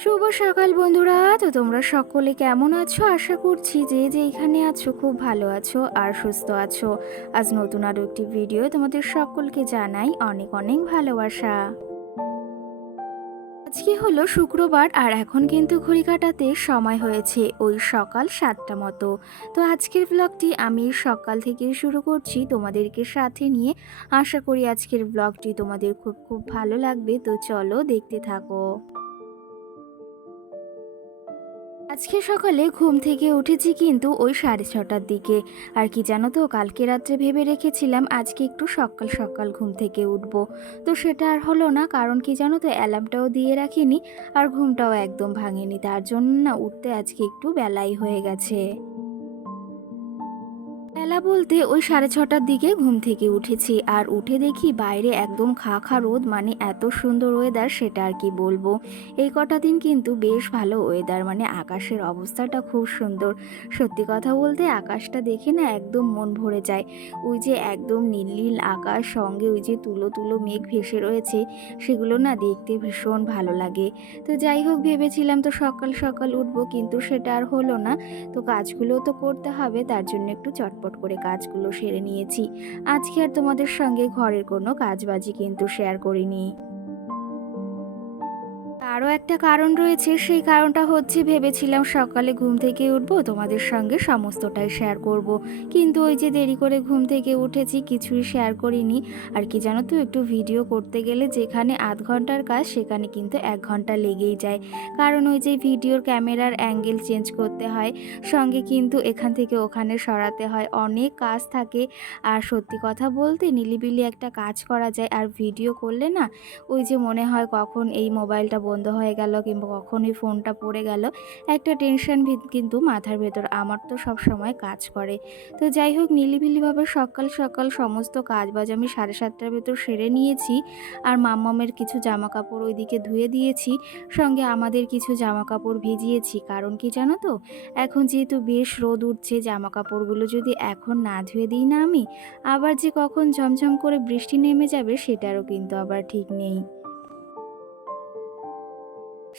শুভ সকাল বন্ধুরা। তো তোমরা সকলে কেমন আছো? আশা করছি যে যেখানে আছো খুব ভালো আছো আর সুস্থ আছো। আজ নতুন আরো একটি ভিডিও তোমাদের সকলকে জানাই অনেক অনেক ভালোবাসা। আজকে হলো শুক্রবার আর এখন কিন্তু ঘড়ি কাটাতে সময় হয়েছে ওই সকাল 7টা মতো। তো আজকের ব্লগটি আমি সকাল থেকে শুরু করছি তোমাদেরকে সাথে নিয়ে। আশা করি আজকের ব্লগটি তোমাদের খুব খুব ভালো লাগবে। তো চলো দেখতে থাকো। আজকে সকালে ঘুম থেকে উঠেছি কিন্তু ওই 6:30টার দিকে। আর কি জানো তো, কালকে রাত্রে ভেবে রেখেছিলাম আজকে একটু সকাল সকাল ঘুম থেকে উঠবো। তো সেটা আর হলো না, কারণ কি জানো তো, অ্যালার্মটাও দিয়ে রাখিনি আর ঘুমটাও একদম ভাঙেনি, তার জন্য না উঠতে আজকে একটু বেলাই হয়ে গেছে। বেলা বলতে ওই 6:30টার দিকে ঘুম থেকে উঠেছি আর উঠে দেখি বাইরে একদম খা খা রোদ, মানে এত সুন্দর ওয়েদার সেটা আর কি বলবো। এই কটা দিন কিন্তু বেশ ভালো ওয়েদার, মানে আকাশের অবস্থাটা খুব সুন্দর। সত্যি কথা বলতে আকাশটা দেখে না একদম মন ভরে যায়। ওই যে একদম নীল নীল আকাশ, সঙ্গে ওই যে তুলো তুলো মেঘ ভেসে রয়েছে, সেগুলো না দেখতে ভীষণ ভালো লাগে। তো যাই হোক, ভেবেছিলাম তো সকাল সকাল উঠবো, কিন্তু সেটা আর হলো না। তো কাজগুলো তো করতে হবে, তার জন্য একটু চটপট করে কাজগুলো সেরে নিয়েছি। আজকে আর তোমাদের সঙ্গে ঘরের কোনো কাজবাজি কিন্তু শেয়ার করিনি। আরও একটা কারণ রয়েছে, সেই কারণটা হচ্ছে ভেবেছিলাম সকালে ঘুম থেকে উঠবো, তোমাদের সঙ্গে সমস্তটাই শেয়ার করব। কিন্তু ওই যে দেরি করে ঘুম থেকে উঠেছি, কিছুই শেয়ার করিনি। আর কি জানো তো, একটু ভিডিও করতে গেলে যেখানে আধ ঘন্টার কাজ সেখানে কিন্তু 1 ঘন্টা লেগেই যায়। কারণ ওই যে ভিডিওর ক্যামেরার অ্যাঙ্গেল চেঞ্জ করতে হয়, সঙ্গে কিন্তু এখান থেকে ওখানে সরাতে হয়, অনেক কাজ থাকে। আর সত্যি কথা বলতে নিলিবিলি একটা কাজ করা যায়, আর ভিডিও করলে না ওই যে মনে হয় কখন এই মোবাইলটা বন্ধ হয়ে গেল কিংবা কখন এই ফোনটা পড়ে গেল, একটা টেনশন কিন্তু মাথার ভেতর আমার তো সব সময় কাজ করে। তো যাই হোক, নিলিবিলিভাবে সকাল সকাল সমস্ত কাজবাজ আমি 7:30টার ভেতর সেরে নিয়েছি। আর মাম্মামের কিছু জামা কাপড় ওইদিকে ধুয়ে দিয়েছি, সঙ্গে আমাদের কিছু জামা কাপড় ভিজিয়েছি। কারণ কি জানো তো, এখন যেহেতু বেশ রোদ উঠছে, জামা কাপড়গুলো যদি এখন না ধুয়ে দিই না আমি, আবার যে কখন ঝমঝম করে বৃষ্টি নেমে যাবে সেটারও কিন্তু আবার ঠিক নেই।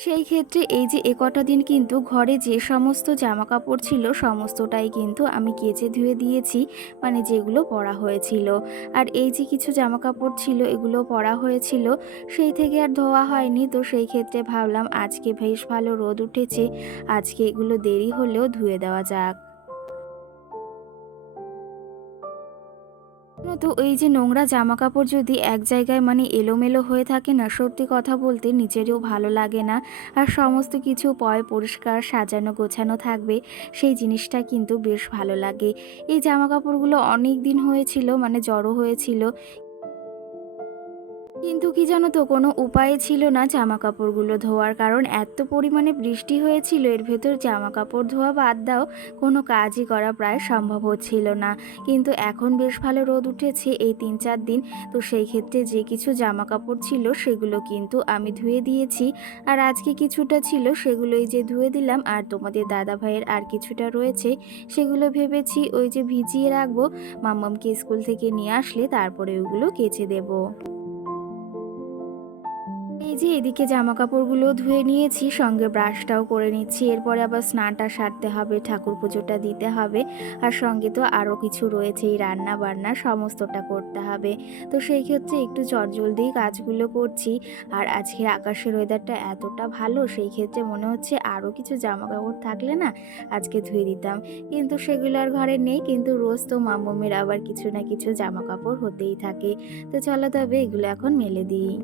সেই ক্ষেত্রে এই যে কটা দিন কিন্তু ঘরে যে সমস্ত জামা কাপড় ছিল সমস্তটাই কিন্তু আমি কেচে ধুয়ে দিয়েছি, মানে যেগুলো পরা হয়েছিল। আর এই যে কিছু জামা কাপড় ছিল এগুলো পরা হয়েছিল, সেই থেকে আর ধোয়া হয়নি। তো সেই ক্ষেত্রে ভাবলাম আজকে বেশ ভালো রোদ উঠেছে, আজকে এগুলো দেরি হলেও ধুয়ে দেওয়া যাক। তো এই যে নোংরা জামা কাপড় যদি এক জায়গায় মানে এলোমেলো হয়ে থাকে না, সত্যি কথা বলতে নিজেরও ভালো লাগে না। আর সমস্ত কিছু পরিষ্কার সাজানো গোছানো থাকবে, সেই জিনিসটা কিন্তু বেশ ভালো লাগে। এই জামা কাপড়গুলো অনেক দিন হয়েছিল, মানে জড়ো হয়েছিল, কিন্তু কি জানো তো, কোনো উপায় ছিল না জামা কাপড়গুলো ধোয়ার, কারণ এত পরিমাণে বৃষ্টি হয়েছিল, এর ভেতর জামা কাপড় ধোয়া বাদ দাও, কোনো কাজই করা প্রায় সম্ভব হচ্ছিল না। কিন্তু এখন বেশ ভালো রোদ উঠেছে এই 3-4 দিন। তো সেই ক্ষেত্রে যে কিছু জামা কাপড় ছিল সেগুলো কিন্তু আমি ধুয়ে দিয়েছি। আর আজকে কিছুটা ছিল সেগুলোই যে ধুয়ে দিলাম, আর তোমাদের দাদা ভাইয়ের আর কিছুটা রয়েছে, সেগুলো ভেবেছি ওই যে ভিজিয়ে রাখবো, মাম্মামকে স্কুল থেকে নিয়ে আসলে তারপরে ওগুলো কেচে দেবো। এই যে এদিকে জামা কাপড়গুলো ধুয়ে নিয়েছি, সঙ্গে ব্রাশটাও করে নিচ্ছি, এরপরে আবার স্নানটা সারতে হবে, ঠাকুর পুজোটা দিতে হবে, আর সঙ্গে তো আরও কিছু রয়েছে, এই রান্না বান্না সমস্তটা করতে হবে। তো সেই ক্ষেত্রে একটু চটজলদি কাজগুলো করছি। আর আজকের আকাশের ওয়েদারটা এতটা ভালো, সেই ক্ষেত্রে মনে হচ্ছে আরও কিছু জামা কাপড় থাকলে না আজকে ধুয়ে দিতাম, কিন্তু সেগুলো আর ঘরে নেই। কিন্তু রোজ তো মাম্মামের আবার কিছু না কিছু জামা কাপড় হতেই থাকে। তো চলো তবে এগুলো এখন মেলে দিই।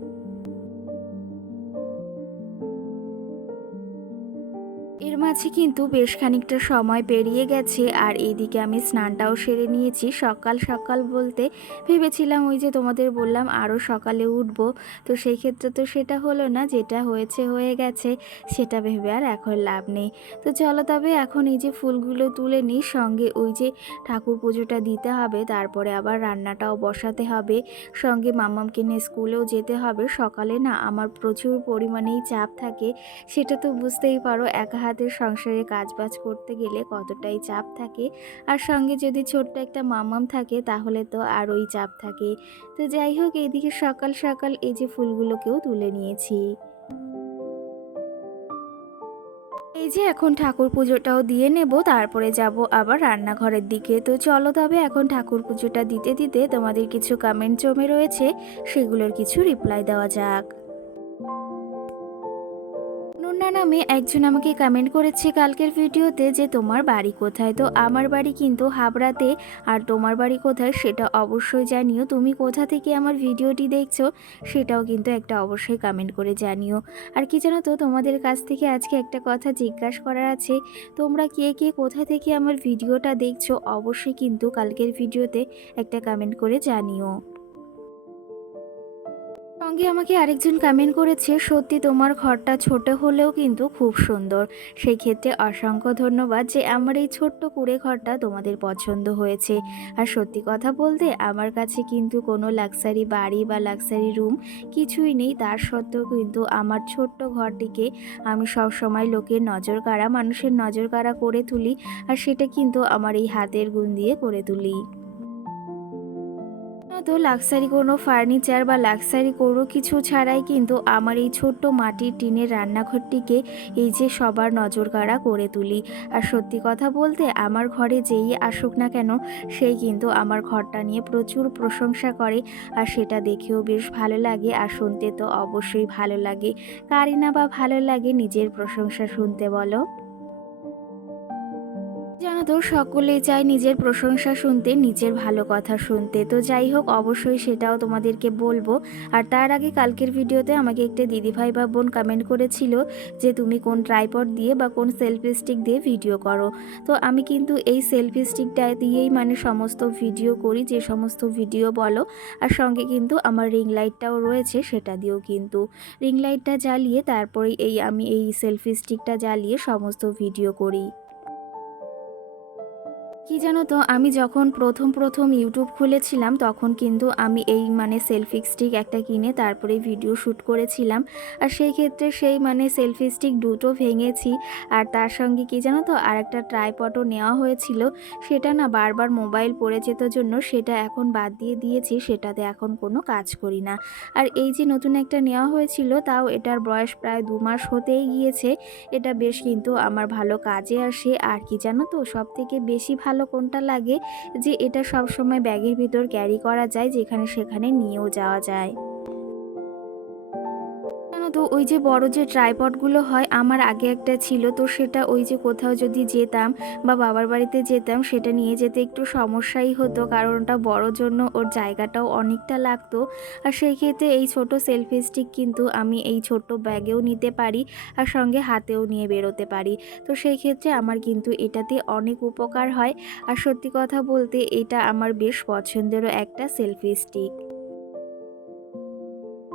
এর মাঝে কিন্তু বেশ খানিকটা সময় পেরিয়ে গেছে আর এইদিকে আমি স্নানটাও সেরে নিয়েছি। সকাল সকাল বলতে ভেবেছিলাম ওই যে তোমাদের বললাম আরও সকালে উঠবো, তো সেই ক্ষেত্রে তো সেটা হলো না, যেটা হয়েছে হয়ে গেছে, সেটা ভেবে আর এখন লাভ নেই। তো চলো তবে এখন এই যে ফুলগুলো তুলে নিই, সঙ্গে ওই যে ঠাকুর পুজোটা দিতে হবে, তারপরে আবার রান্নাটাও বসাতে হবে, সঙ্গে মাম্মামকে নিয়ে স্কুলেও যেতে হবে। সকালে না আমার প্রচুর পরিমাণেই চাপ থাকে, সেটা তো বুঝতেই পারো একা হাতের সংসারে কাজবাজ করতে গেলে কতটাই চাপ থাকে। আর সঙ্গে যদি ছোট্ট একটা মাম্মাম থাকে তাহলে তো আরোই চাপ থাকে। তো যাই হোক, এইদিকে সকাল সকাল এই যে ফুলগুলোকেও তুলে নিয়েছি। এই যে এখন ঠাকুর পুজোটাও দিয়ে নেব, তারপরে যাব আবার রান্নাঘরের দিকে। তো চলো তবে এখন ঠাকুর পুজোটা দিতে দিতে তোমাদের কিছু কমেন্ট জমে রয়েছে, সেগুলোর কিছু রিপ্লাই দেওয়া যাক। নন্না নামে একজন আমাকে কমেন্ট করেছে কালকের ভিডিওতে যে তোমার বাড়ি কোথায়। তো আমার বাড়ি কিন্তু হাবড়াতে, আর তোমার বাড়ি কোথায় সেটা অবশ্যই জানিও। তুমি কোথা থেকে আমার ভিডিওটি দেখছো সেটাও কিন্তু একটা অবশ্যই কমেন্ট করে জানিও। আর কি জানো তো, তোমাদের কাছ থেকে আজকে একটা কথা জিজ্ঞাসা করার আছে, তোমরা কে কে কোথা থেকে আমার ভিডিওটা দেখছো অবশ্যই কিন্তু কালকের ভিডিওতে একটা কমেন্ট করে জানিও। সঙ্গে আমাকে আরেকজন কমেন্ট করেছে, সত্যি তোমার ঘরটা ছোট হলেও কিন্তু খুব সুন্দর। সেই ক্ষেত্রে অসংখ্য ধন্যবাদ যে আমার এই ছোট্ট কুঁড়ে ঘরটা তোমাদের পছন্দ হয়েছে। আর সত্যি কথা বলতে আমার কাছে কিন্তু কোনো লাক্সারি বাড়ি বা লাক্সারি রুম কিছুই নেই, তার সত্ত্বেও কিন্তু আমার ছোট্ট ঘরটিকে আমি সবসময় লোকের নজর কাড়া, মানুষের নজর কাড়া করে তুলি। আর সেটা কিন্তু আমার এই হাতের গুণ দিয়ে করে তুলি। তো লাক্সারি কোনো ফার্নিচার বা লাক্সারি কোনো কিছু ছাড়াই কিন্তু আমার এই ছোট্ট মাটির টিনের রান্নাঘরটিকে এই যে সবার নজর কাড়া করে তুলি। আর সত্যি কথা বলতে আমার ঘরে যেই আসুক না কেন সেই কিন্তু আমার ঘরটা নিয়ে প্রচুর প্রশংসা করে, আর সেটা দেখেও বেশ ভালো লাগে, আর শুনতে তো অবশ্যই ভালো লাগে। কারই না বা ভালো লাগে নিজের প্রশংসা শুনতে বলো। জানো তো সকলেই চায় নিজের প্রশংসা শুনতে, নিজের ভালো কথা শুনতে। তো যাই হোক, অবশ্যই সেটাও তোমাদেরকে বলবো। আর তার আগে কালকের ভিডিওতে আমাকে একটা দিদিভাই বা বোন কমেন্ট করেছিল যে তুমি কোন ট্রাইপড দিয়ে বা কোন সেলফি স্টিক দিয়ে ভিডিও করো। তো আমি কিন্তু এই সেলফি স্টিকটা দিয়েই মানে সমস্ত ভিডিও করি, যে সমস্ত ভিডিও বলো। আর সঙ্গে কিন্তু আমার রিং লাইটটাও রয়েছে, সেটা দিয়েও কিন্তু রিং লাইটটা জ্বালিয়ে তারপরে আমি এই সেলফি স্টিকটা জ্বালিয়ে সমস্ত ভিডিও করি। কি জানো তো, আমি যখন প্রথম ইউটিউব খুলেছিলাম তখন কিন্তু আমি এই মানে সেলফি স্টিক একটা কিনে তারপরে ভিডিও শ্যুট করেছিলাম। আর সেই ক্ষেত্রে সেই মানে সেলফি স্টিক দুটো ভেঙেছি। আর তার সঙ্গে কি জানো তো, আর একটা ট্রাইপডও নেওয়া হয়েছিল, সেটা না বারবার মোবাইল পড়ে যেত জন্য সেটা এখন বাদ দিয়ে দিয়েছি, সেটাতে এখন কোনো কাজ করি না। আর এই যে নতুন একটা নেওয়া হয়েছিল, তাও এটার বয়স প্রায় 2 মাস হতেই গিয়েছে। এটা বেশ কিন্তু আমার ভালো কাজে আসে। আর কি জানো তো, সবথেকে বেশি ভালো কোনটা লাগে, যে এটা সব সময় ব্যাগের ভিতর ক্যারি করা যায়, যেখানে সেখানে নিয়েও যাওয়া যায়। জানো তো, ওই যে বড় যে ট্রাইপডগুলো হয় আমার আগে একটা ছিল, তো সেটা ওই যে কোথাও যদি যেতাম বা বাবার বাড়িতে যেতাম সেটা নিয়ে যেতে একটু সমস্যাই হতো, কারণ ওটা বড় জন্য ওর জায়গাটাও অনেকটা লাগতো। আর সেই ক্ষেত্রে এই ছোট সেলফি স্টিক কিন্তু আমি এই ছোট্ট ব্যাগেও নিতে পারি, আর সঙ্গে হাতেও নিয়ে বেরোতে পারি। তো সেই ক্ষেত্রে আমার কিন্তু এটাতে অনেক উপকার হয়। আর সত্যি কথা বলতে এটা আমার বেশ পছন্দেরও একটা সেলফি স্টিক।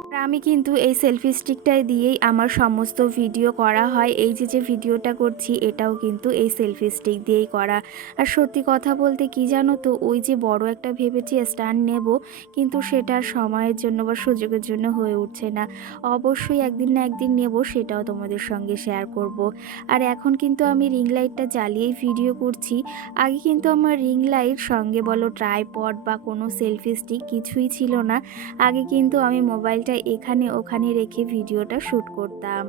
আর আমি কিন্তু এই সেলফি স্টিকটাই দিয়েই আমার সমস্ত ভিডিও করা হয়। এই যে ভিডিওটা করছি এটাও কিন্তু এই সেলফি স্টিক দিয়েই করা। আর সত্যি কথা বলতে কি জানো তো, ওই যে বড় একটা ভেবেছি স্ট্যান্ড নেব, কিন্তু সেটা সময়ের জন্য বা সুযোগের জন্য হয়ে উঠছে না। অবশ্যই একদিন না একদিন নেব, সেটাও তোমাদের সঙ্গে শেয়ার করব। আর এখন কিন্তু আমি রিং লাইটটা জ্বালিয়েই ভিডিও করছি। আগে কিন্তু আমার রিং লাইট সঙ্গে বলো ট্রাইপড বা কোনো সেলফি স্টিক কিছুই ছিল না। আগে কিন্তু আমি মোবাইলটা এখানে ওখানে রেখে ভিডিওটা শ্যুট করতাম।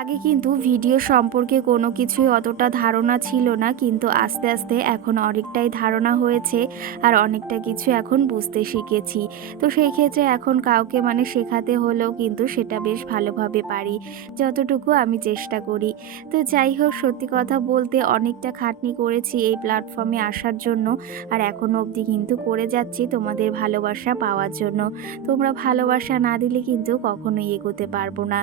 আগে কিন্তু ভিডিও সম্পর্কে কোনো কিছুই অতটা ধারণা ছিল না, কিন্তু আস্তে আস্তে এখন অনেকটাই ধারণা হয়েছে, আর অনেকটা কিছু এখন বুঝতে শিখেছি। তো সেই ক্ষেত্রে এখন কাউকে মানে শেখাতে হলেও কিন্তু সেটা বেশ ভালোভাবে পারি, যতটুকু আমি চেষ্টা করি। তো যাই হোক, সত্যি কথা বলতে অনেকটা খাটনি করেছি এই প্ল্যাটফর্মে আসার জন্য, আর এখনও অবধি কিন্তু করে যাচ্ছি তোমাদের ভালোবাসা পাওয়ার জন্য। তোমরা ভালোবাসা না দিলে কিন্তু কখনোই এগোতে পারবো না।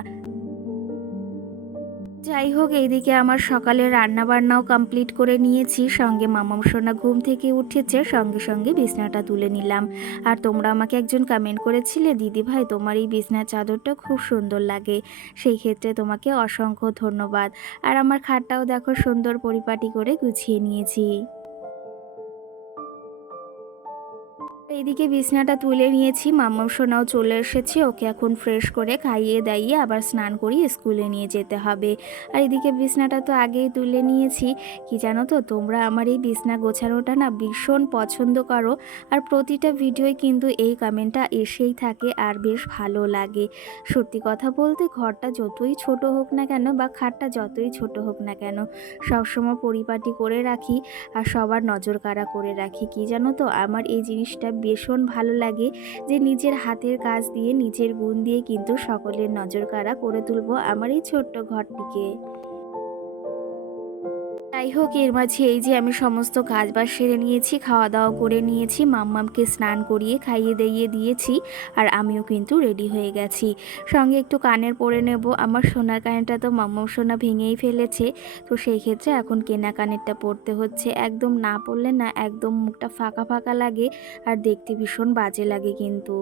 যাই হোক, এইদিকে আমার সকালে রান্নাবান্নাও কমপ্লিট করে নিয়েছি, সঙ্গে মামাম সোনা ঘুম থেকে উঠেছে, সঙ্গে সঙ্গে বিছনাটা তুলে নিলাম। আর তোমরা আমাকে একজন কমেন্ট করেছিলে, দিদি ভাই তোমার এই বিছনার চাদরটা খুব সুন্দর লাগে, সেই ক্ষেত্রে তোমাকে অসংখ্য ধন্যবাদ। আর আমার খাটটাও দেখো সুন্দর পরিপাটি করে গুছিয়ে নিয়েছি। এইদিকে বিছনাটা তুলে নিয়েছি, মাম্মাম সোনাও চলে এসেছে, ওকে এখন ফ্রেশ করে খাইয়ে দাইয়ে আবার স্নান করিয়ে স্কুলে নিয়ে যেতে হবে। আর এদিকে বিছনাটা তো আগেই তুলে নিয়েছি। কি জানো তো, তোমরা আমার এই বিছনা গোছানোটা না ভীষণ পছন্দ করো, আর প্রতিটা ভিডিওয় কিন্তু এই কমেন্টটা এসেই থাকে আর বেশ ভালো লাগে। সত্যি কথা বলতে, ঘরটা যতই ছোট হোক না কেন বা খাটটা যতই ছোট হোক না কেন, সবসময় পরিপাটি করে রাখি আর সবার নজর কাড়া করে রাখি। কি জানো তো, আমার এই জিনিসটা ভীষণ ভালো লাগে যে নিজের হাতের কাজ দিয়ে, নিজের গুণ দিয়ে কিন্তু সকলের নজর কাড়া করে তুলবো আমার এই ছোট্ট ঘরটিকে। যাই হোক, এর মাঝে এই যে আমি সমস্ত কাজবাজ সেরে নিয়েছি, খাওয়া দাওয়া করে নিয়েছি, মাম্মামকে স্নান করিয়ে খাইয়ে দাইয়ে দিয়েছি, আর আমিও কিন্তু রেডি হয়ে গেছি। সঙ্গে একটু কানের পরে নেব, আমার সোনার কানেরটা তো মাম্মাম সোনা ভেঙেই ফেলেছে, তো সেই ক্ষেত্রে এখন কেনা কানেরটা পরতে হচ্ছে। একদম না পরলে না একদম মুখটা ফাঁকা ফাঁকা লাগে আর দেখতে ভীষণ বাজে লাগে কিন্তু।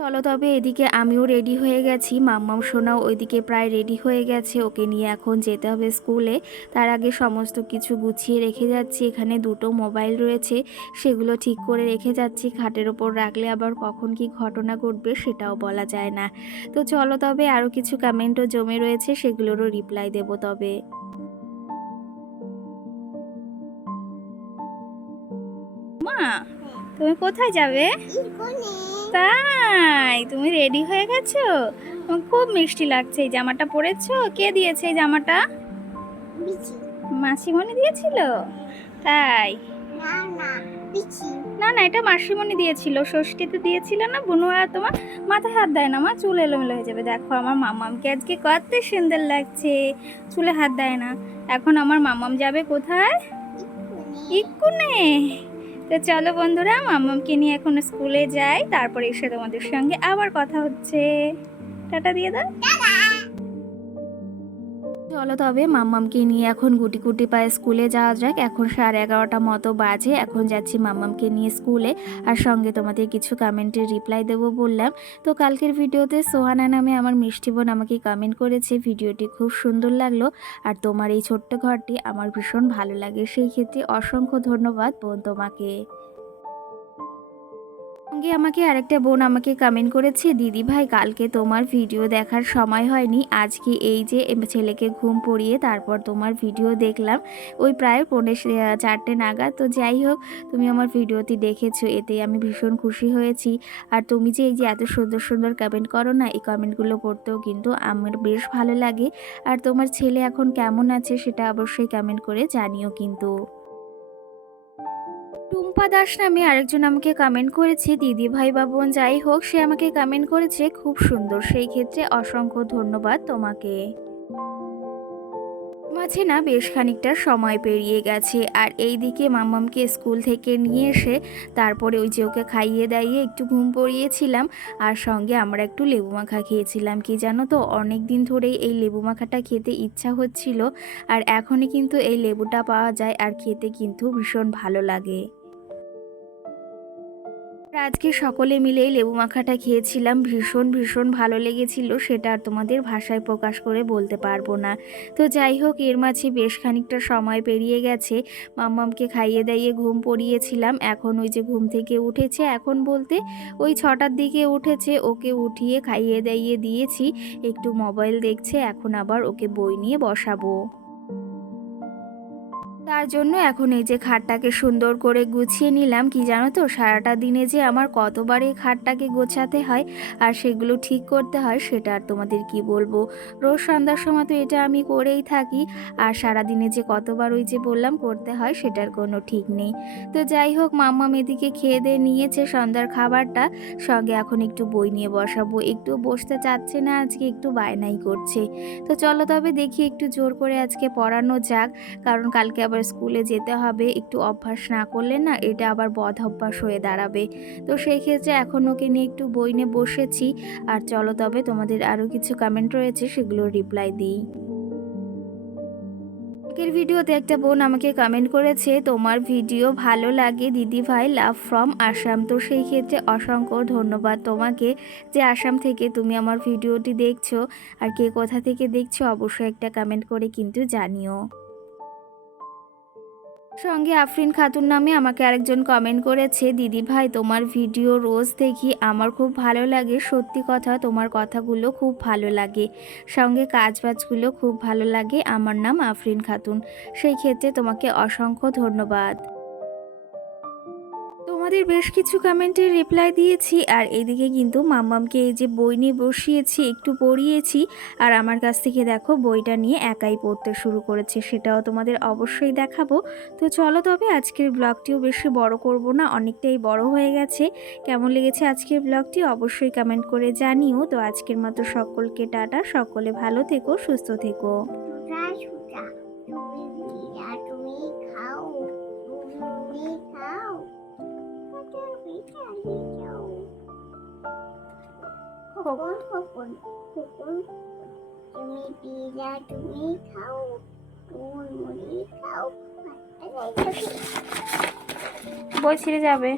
চলো তবে, এদিকে আমিও রেডি হয়ে গেছি, মাম্মাম সোনাও ওইদিকে প্রায় রেডি হয়ে গেছে, ওকে নিয়ে এখন যেতে হবে স্কুলে। তার আগে সমস্ত কিছু গুছিয়ে রেখে যাচ্ছি। এখানে দুটো মোবাইল রয়েছে, সেগুলো ঠিক করে রেখে যাচ্ছি, খাটের ওপর রাখলে আবার কখন কি ঘটনা ঘটবে সেটাও বলা যায় না। তো চলো তবে, আরও কিছু কমেন্টও জমে রয়েছে, সেগুলোরও রিপ্লাই দেবো তবে। মা, তুমি কোথায় যাবে? তাই তুমি রেডি হয়ে গেছো? তোমার খুব মিষ্টি লাগছে। এই জামাটা পরেছো? কে দিয়েছে এই জামাটা? মাসিমণি দিয়েছিল? তাই? না না, এটা মাসিমণি দিয়েছিল, ষষ্ঠীতে দিয়েছিল না বুনু। আর তোমার মাথায় হাত দেয় না মা, চুল এলোমেলো হয়ে যাবে। দেখো আমার মামামকে আজকে কত সুন্দর লাগছে, চুলে হাত দেয় না। এখন আমার মামাম যাবে কোথায়? ইক্কুনে। তো চলো বন্ধুরা, মাম্মামকে নিয়ে এখন স্কুলে যাই, তারপরে এসে তোমাদের সঙ্গে আবার কথা হচ্ছে। টাটা দিয়ে দাও। চলো তবে, মাম্মামকে নিয়ে এখন গুটি গুটি পায়ে স্কুলে যাওয়া যাক। এখন 11:30 মতো বাজে, এখন যাচ্ছি মাম্মামকে নিয়ে স্কুলে। আর সঙ্গে তোমাদের কিছু কমেন্টের রিপ্লাই দেবো বললাম। তো কালকের ভিডিওতে সোহানা নামে আমার মিষ্টি বোন আমাকে কমেন্ট করেছে, ভিডিওটি খুব সুন্দর লাগলো, আর তোমার এই ছোট্ট ঘরটি আমার ভীষণ ভালো লাগে, সেই ক্ষেত্রে অসংখ্য ধন্যবাদ বোন তোমাকে। সঙ্গে আমাকে আরেকটা বোন আমাকে কমেন্ট করেছে, দিদি ভাই কালকে তোমার ভিডিও দেখার সময় হয়নি, আজকে এই যে ছেলেকে ঘুম পড়িয়ে তারপর তোমার ভিডিও দেখলাম, ওই প্রায় 4:45 নাগাদ। তো যাই হোক, তুমি আমার ভিডিওটি দেখেছো, এতে আমি ভীষণ খুশি হয়েছি। আর তুমি যে এই যে এত সুন্দর সুন্দর কমেন্ট করো না, এই কমেন্টগুলো পড়তেও কিন্তু আমার বেশ ভালো লাগে। আর তোমার ছেলে এখন কেমন আছে সেটা অবশ্যই কমেন্ট করে জানিও কিন্তু। টুম্পা দাস নামে আরেকজন আমাকে কমেন্ট করেছে, দিদি ভাই বা বোন যাই হোক, সে আমাকে কমেন্ট করেছে খুব সুন্দর, সেই ক্ষেত্রে অসংখ্য ধন্যবাদ তোমাকে। মাঝে না বেশ খানিকটা সময় পেরিয়ে গেছে, আর এই দিকে মাম্মামকে স্কুল থেকে নিয়ে এসে তারপরে ওই যে ওকে খাইয়ে দাইয়ে একটু ঘুম পড়িয়েছিলাম, আর সঙ্গে আমরা একটু লেবু মাখা খেয়েছিলাম। কি জানো তো, অনেক দিন ধরেই এই লেবু মাখাটা খেতে ইচ্ছা হচ্ছিল, আর এখনই কিন্তু এই লেবুটা পাওয়া যায়, আর খেতে কিন্তু ভীষণ ভালো লাগে। আজকে সকলে মিলে এই লেবু মাখাটা খেয়েছিলাম, ভীষণ ভীষণ ভালো লেগেছিল, সেটা আর তোমাদের ভাষায় প্রকাশ করে বলতে পারবো না। তো যাই হোক, এর মাঝে বেশ খানিকটা সময় পেরিয়ে গেছে, মাম্মামকে খাইয়ে দাইয়ে ঘুম পড়িয়েছিলাম, এখন ওই যে ঘুম থেকে উঠেছে, এখন বলতে ওই 6টার দিকে উঠেছে, ওকে উঠিয়ে খাইয়ে দাইয়ে দিয়েছি, একটু মোবাইল দেখছে, এখন আবার ওকে বই নিয়ে বসাবো। তার জন্য এখন এই যে খাটটাকে সুন্দর করে গুছিয়ে নিলাম। কি জানো তো, সারাটা দিনে যে আমার কতবার এই খাটটাকে গোছাতে হয় আর সেগুলো ঠিক করতে হয় সেটা আর তোমাদের কি বলবো। রোজ সন্ধ্যার সময় তো এটা আমি করেই থাকি, আর সারাদিনে যে কতবার ওই যে বললাম করতে হয় সেটার কোনো ঠিক নেই। তো যাই হোক, মাম্মাম এদিকে খেয়ে দিয়ে নিয়েছে সন্ধ্যার খাবারটা, সঙ্গে এখন একটু বই নিয়ে বসাবো, একটু বসতে চাচ্ছে না আজকে, একটু বায়নাই করছে। তো চলো তবে দেখি একটু জোর করে আজকে পড়ানো যাক, কারণ কালকে আবার আবার স্কুলে যেতে হবে, একটু অভ্যাস না করলে না এটা আবার বদ অভ্যাস হয়ে দাঁড়াবে। তো সেই ক্ষেত্রে এখন ওকে নিয়ে একটু বই নিয়ে বসেছি। আর চলো তবে তোমাদের আরও কিছু কমেন্ট রয়েছে সেগুলোর রিপ্লাই দিই। আগের ভিডিওতে একটা বোন আমাকে কমেন্ট করেছে, তোমার ভিডিও ভালো লাগে দিদি ভাই, লাভ ফ্রম আসাম। তো সেই ক্ষেত্রে অসংখ্য ধন্যবাদ তোমাকে, যে আসাম থেকে তুমি আমার ভিডিওটি দেখছো। আর কে কোথা থেকে দেখছো অবশ্যই একটা কমেন্ট করে কিন্তু জানিও। সঙ্গে আফরিন খাতুন নামে আমাকে আরেকজন কমেন্ট করেছে, দিদি ভাই তোমার ভিডিও রোজ দেখি, আমার খুব ভালো লাগে, সত্যি কথা তোমার কথাগুলো খুব ভালো লাগে, সঙ্গে কাজবাজগুলো খুব ভালো লাগে। আমার নাম আফরিন খাতুন। সেই ক্ষেত্রে তোমাকে অসংখ্য ধন্যবাদ। তোমাদের বেশ কিছু কমেন্টের রিপ্লাই দিয়েছি। আর এদিকে কিন্তু মাম্মামকে এই যে বই নিয়ে বসিয়েছি, একটু পড়িয়েছি। আর আমার কাছ থেকে দেখো বইটা নিয়ে একাই পড়তে শুরু করেছে, সেটাও তোমাদের অবশ্যই দেখাবো। তো চলো তবে আজকের ব্লগটিও বেশি বড় করব না, অনেকটাই বড় হয়ে গেছে। কেমন লেগেছে আজকের ব্লগটি অবশ্যই কমেন্ট করে জানিও। তো আজকের মতো সকলকে টাটা, সকলে ভালো থেকো, সুস্থ থেকো। তুমি খাও, তুমি খাও, খোকন খোকন খোকন, তুমি পিজা তুমি খাও, তুমি মুড়ি খাও। বই ছিঁড়ে যাবে।